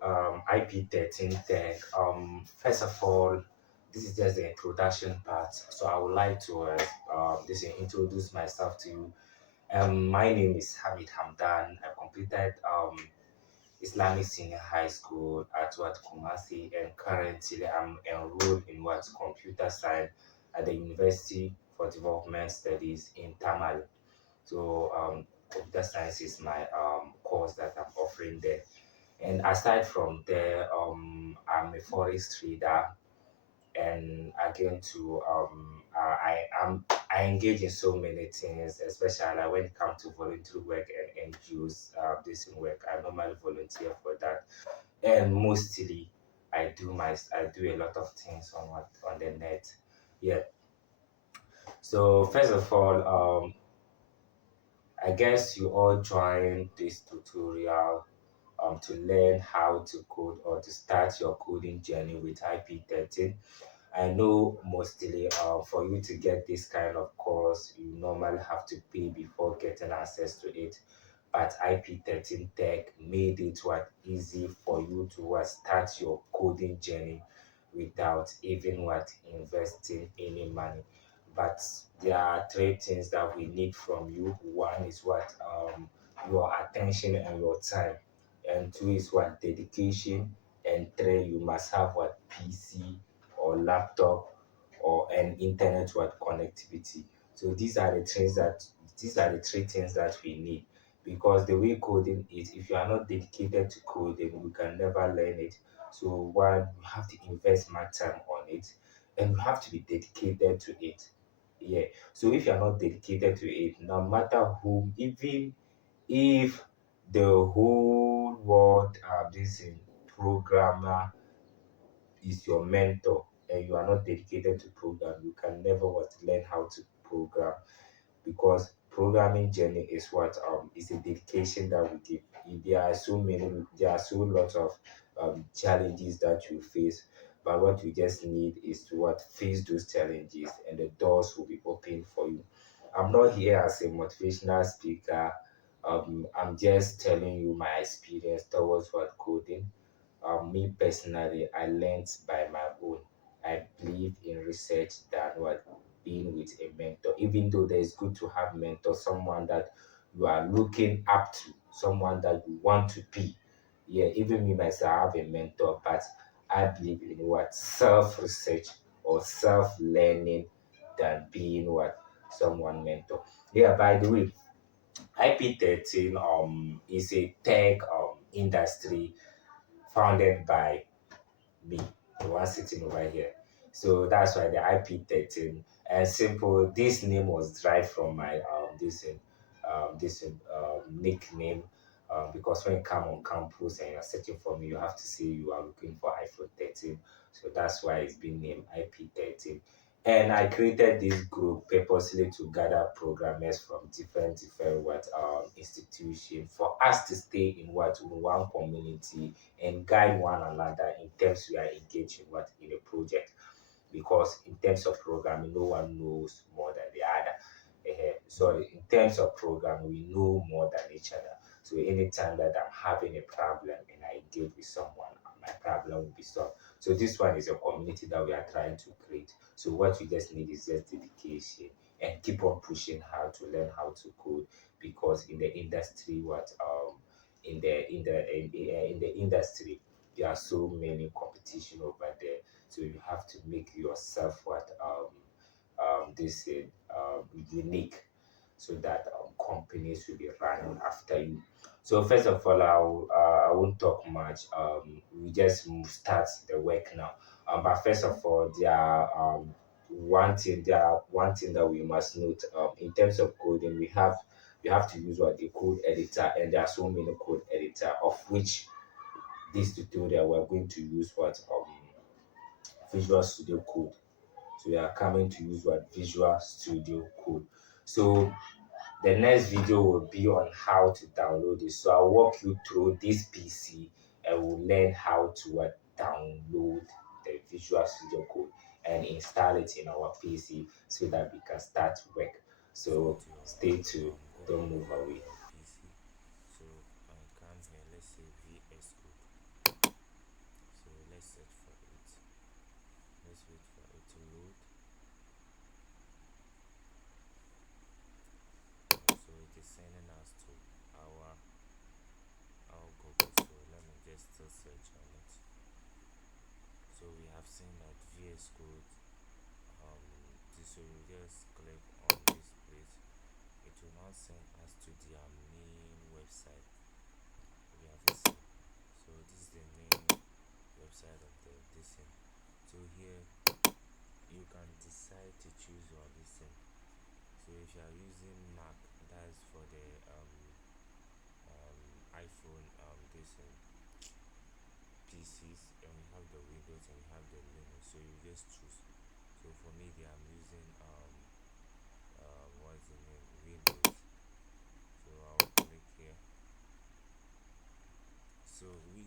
to IP13 Tech. First of all, this is just the introduction part. So I would like to introduce myself to you. My name is Hamid Hamdan. I completed Islamic Senior High School at what Kumasi, and currently I'm enrolled in what computer science at the University for Development Studies in Tamale. So computer science is my course that I'm offering there. And aside from there, I'm a forex trader, and again to I engage in so many things, especially like when it comes to voluntary work and NGOs. This in work, I normally volunteer for that, and mostly I do a lot of things on the net. Yeah. So first of all, I guess you all joined this tutorial to learn how to code or to start your coding journey with IP13. I know mostly for you to get this kind of course, you normally have to pay before getting access to it. But IP13 Tech made it what easy for you to what start your coding journey without even what investing any money. But there are three things that we need from you. One is what your attention and your time, and two is what dedication, and three you must have what PC or laptop or an internet what connectivity. So these are the three things that we need, because the way coding is, if you are not dedicated to coding, you can never learn it. So one, you have to invest more time on it, and you have to be dedicated to it. Yeah. So if you are not dedicated to it, no matter who, even if the whole world this in programmer is your mentor, and you are not dedicated to program, you can never what learn how to program, because programming journey is what is a dedication that we give. There are so lots of challenges that you face, but what you just need is to what face those challenges, and the doors will be open for you. I'm not here as a motivational speaker. I'm just telling you my experience towards what coding. Me personally, I learned by my own. I believe in research than what being with a mentor. Even though there is good to have mentor, someone that you are looking up to, someone that you want to be. Yeah, even me myself, I have a mentor, but I believe in what self-research or self-learning than being what someone mentor. Yeah, by the way, IP13 is a tech industry founded by me, the one sitting over here. So that's why the IP13. And simple, this name was derived from my nickname. Because when you come on campus and you're searching for me, you have to say you are looking for iPhone 13. So that's why it's been named IP13. And I created this group purposely to gather programmers from different what institutions, for us to stay in what in one community and guide one another in terms we are engaged in what in a project. Because in terms of programming, no one knows more than the other. Sorry, in terms of programming, we know more than each other. So anytime that I'm having a problem and I engage with someone, my problem will be solved. So this one is a community that we are trying to create. So what we just need is just dedication and keep on pushing hard to learn how to code, because in the industry, in the industry, there are so many competition over there. So you have to make yourself what this unique, so that companies will be running after you. So first of all, I won't talk much. We just start the work now. But first of all, there are one thing that we must note. In terms of coding, we have to use what the code editor, and there are so many code editor, of which this tutorial we're going to use what Visual Studio Code. So we are coming to use what Visual Studio Code. So the next video will be on how to download it. So I'll walk you through this PC, and we'll learn how to download the Visual Studio Code and install it in our PC so that we can start work. So stay tuned, don't move away. PC. So come here, let's say VS Code. sending us to our Google. So let me just still search on it. So we have seen that VS Code. So you just click on this place. It will now send us to their main website. We have it seen. So this is the main website of the this thing. So here you can decide to choose your listen. So if you are using Mac, that's for the iPhone this PCs, and we have the Windows and we have the Linux. So you just choose. So for me, I'm using what's the name, Windows. So I'll click here. So we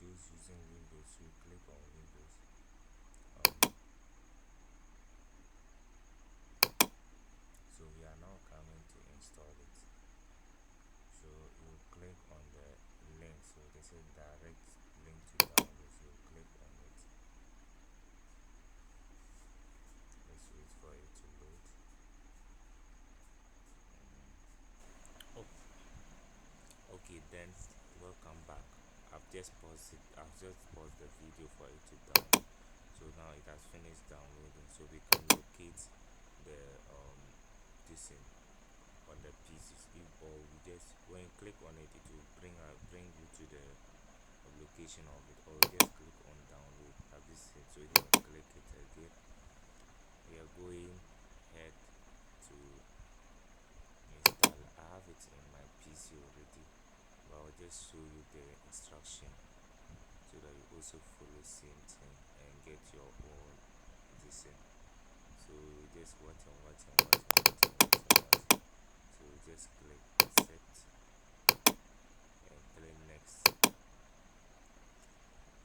those using Windows, we click on Windows. Um, so we are now coming to install it. So you click on the link. So they say direct link to download. So you click on it. Let's wait for it to load. Oh, okay, then welcome back. I've just paused the video for it to download. So now it has finished downloading. So we can locate the this thing on the pieces. Or we just when you click on it, it will bring you to the location of it. Or just click on download. Have this thing. So you can click it again. We are going head to install. I have it in my PC already, but I'll just show you the instruction so that you also follow same thing and get your own this thing. So you just what. So you just click accept and click next.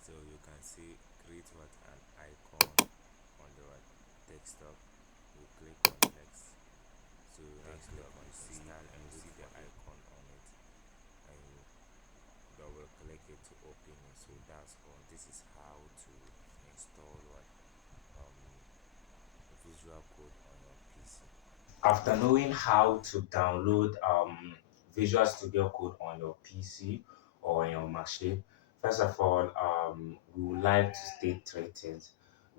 So you can see create what an icon on the right desktop. You click on next. So next click on install and you see the icon on it, and you double click it to open it. So that's all. This is how to install what um Visual Code on your PC. After knowing how to download Visual Studio Code on your PC or on your machine, first of all, we would like to state three things.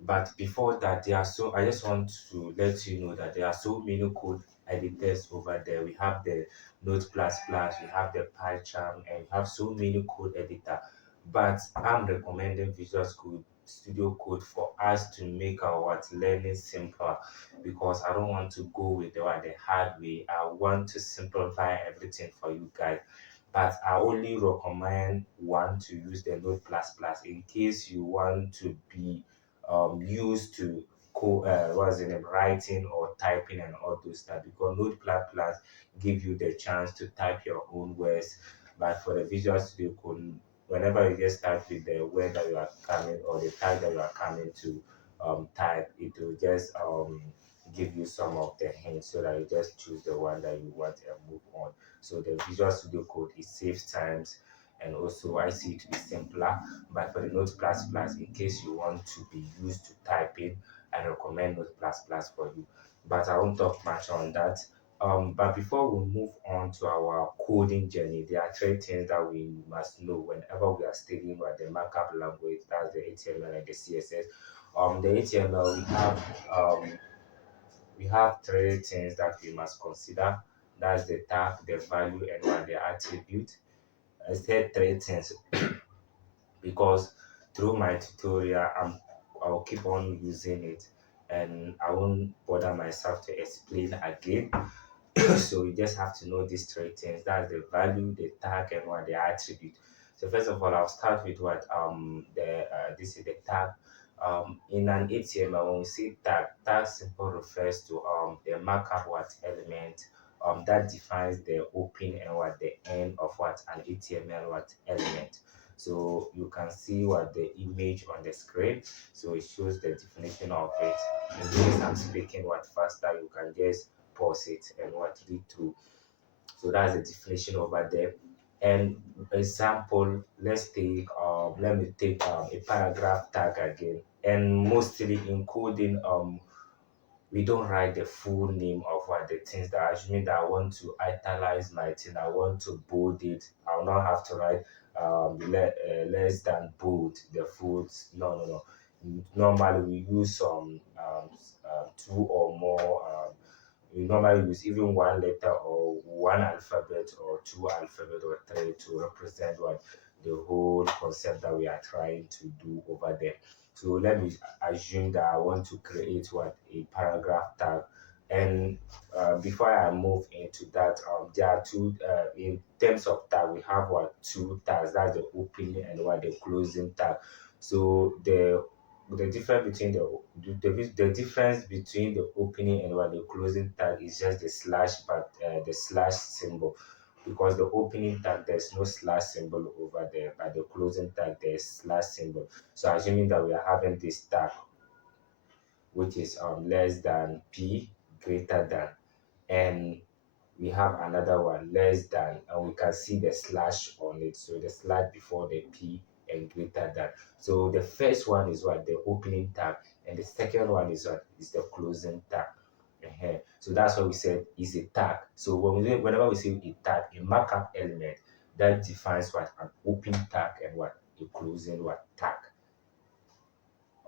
But before that, I just want to let you know that there are so many code editors over there. We have the Note++, we have the PyCharm, and we have so many code editor. But I'm recommending Studio Code for us to make our learning simpler because I don't want to go with the hard way. I want to simplify everything for you guys. But I only recommend one to use the Node++ in case you want to be used to what's the name, writing or typing and all those stuff because Node++ give you the chance to type your own words. But for the Visual Studio Code, whenever you just start with the word that you are coming or the type that you are coming to type, it will just give you some of the hints so that you just choose the one that you want and move on. So the Visual Studio Code it saves times and also I see it to be simpler. But for the Note++, in case you want to be used to typing, I recommend Note++ for you. But I won't talk much on that. But before we move on to our coding journey, there are three things that we must know whenever we are studying with the markup language, that's the HTML and the CSS. The HTML we have three things that we must consider. That's the tag, the value, and what the attribute. I said three things because through my tutorial, I'll keep on using it and I won't bother myself to explain again. So you just have to know these three things. That's the value, the tag, and what the attribute. So first of all, I'll start with what the this is the tag. In an HTML, when we say tag, tag simply refers to the markup what element that defines the open and what the end of what an HTML what element. So you can see what the image on the screen. So it shows the definition of it. In case I'm speaking what faster, you can just pause it and what read through. So that's the definition over there. And example, let me take a paragraph tag again. And mostly in coding, we don't write the full name of what the things that, assuming that I want to italize my thing, I want to bold it, I'll not have to write less than bold the full. No, no, no. Normally we use some two or more we normally use even one letter or one alphabet or two alphabet or three to represent what the whole concept that we are trying to do over there. So let me assume that I want to create what a paragraph tag. And before I move into that, there are two in terms of tag. We have what two tags. That's the opening and what the closing tag. So the difference between the difference between the opening and what the closing tag is just the slash, but the slash symbol, because the opening tag there's no slash symbol over there, but the closing tag there's slash symbol. So assuming that we are having this tag which is less than p greater than, and we have another one less than, and we can see the slash on it, so the slash before the p and greater than. So the first one is what the opening tag, and the second one is what is the closing tag. So that's what we said is a tag. So whenever we say a tag, a markup element that defines what an open tag and what a closing what tag.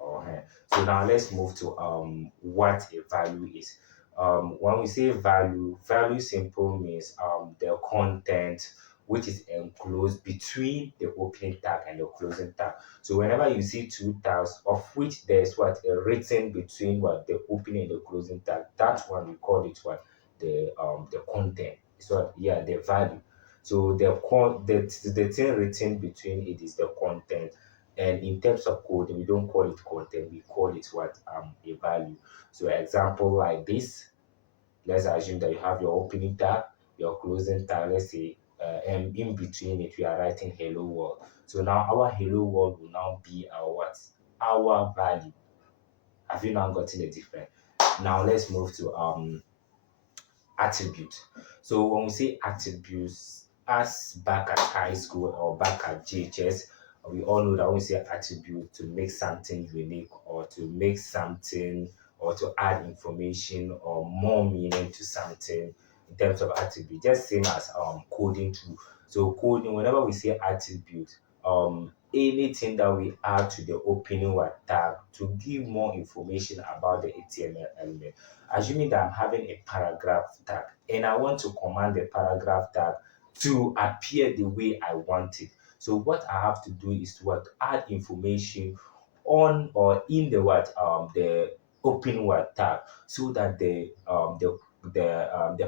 Okay. So now let's move to what a value is. When we say value, value simple means the content which is enclosed between the opening tag and the closing tag. So whenever you see two tags of which there's what a written between what the opening and the closing tag, that one we call it what the content. So yeah, the value. So the thing written between it is the content, and in terms of coding, we don't call it content, we call it what a value. So example like this, let's assume that you have your opening tag, your closing tag, let's say, and in between it we are writing hello world. So now our hello world will now be our what? Our value. Have you now gotten the difference? Now let's move to attribute. So when we say attributes, as back at high school or back at JHS, we all know that when we say attribute, to make something unique or to make something or to add information or more meaning to something in terms of attribute, just same as coding too. So coding, whenever we say attribute, anything that we add to the opening word tag to give more information about the HTML element. Assuming that I'm having a paragraph tag and I want to command the paragraph tag to appear the way I want it. So what I have to do is to what add information on or in the what the open word tag, so that the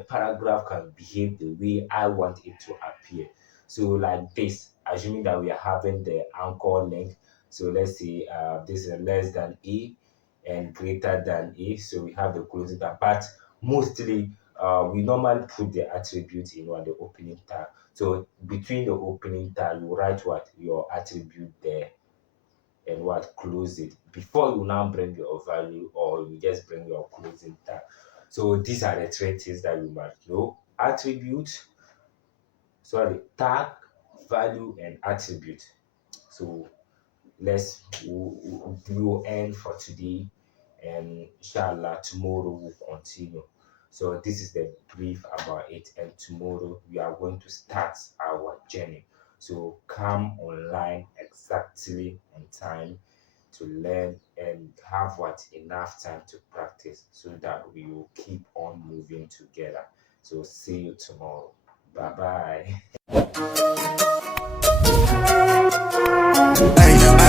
paragraph can behave the way I want it to appear. So like this, assuming that we are having the anchor link. So let's say this is less than a and greater than a. So we have the closing tag, but mostly we normally put the attribute in what the opening tag. So between the opening tag, you write what your attribute there and what close it before you now bring your value, or you just bring your closing tag. So these are the three things that you must know: attribute, sorry, tag, value, and attribute. So we will end for today, and inshallah tomorrow we'll continue. So this is the brief about it, and tomorrow we are going to start our journey. So come online exactly on time to learn and have what enough time to practice, so that we will keep on moving together. So see you tomorrow. Bye bye. Hey,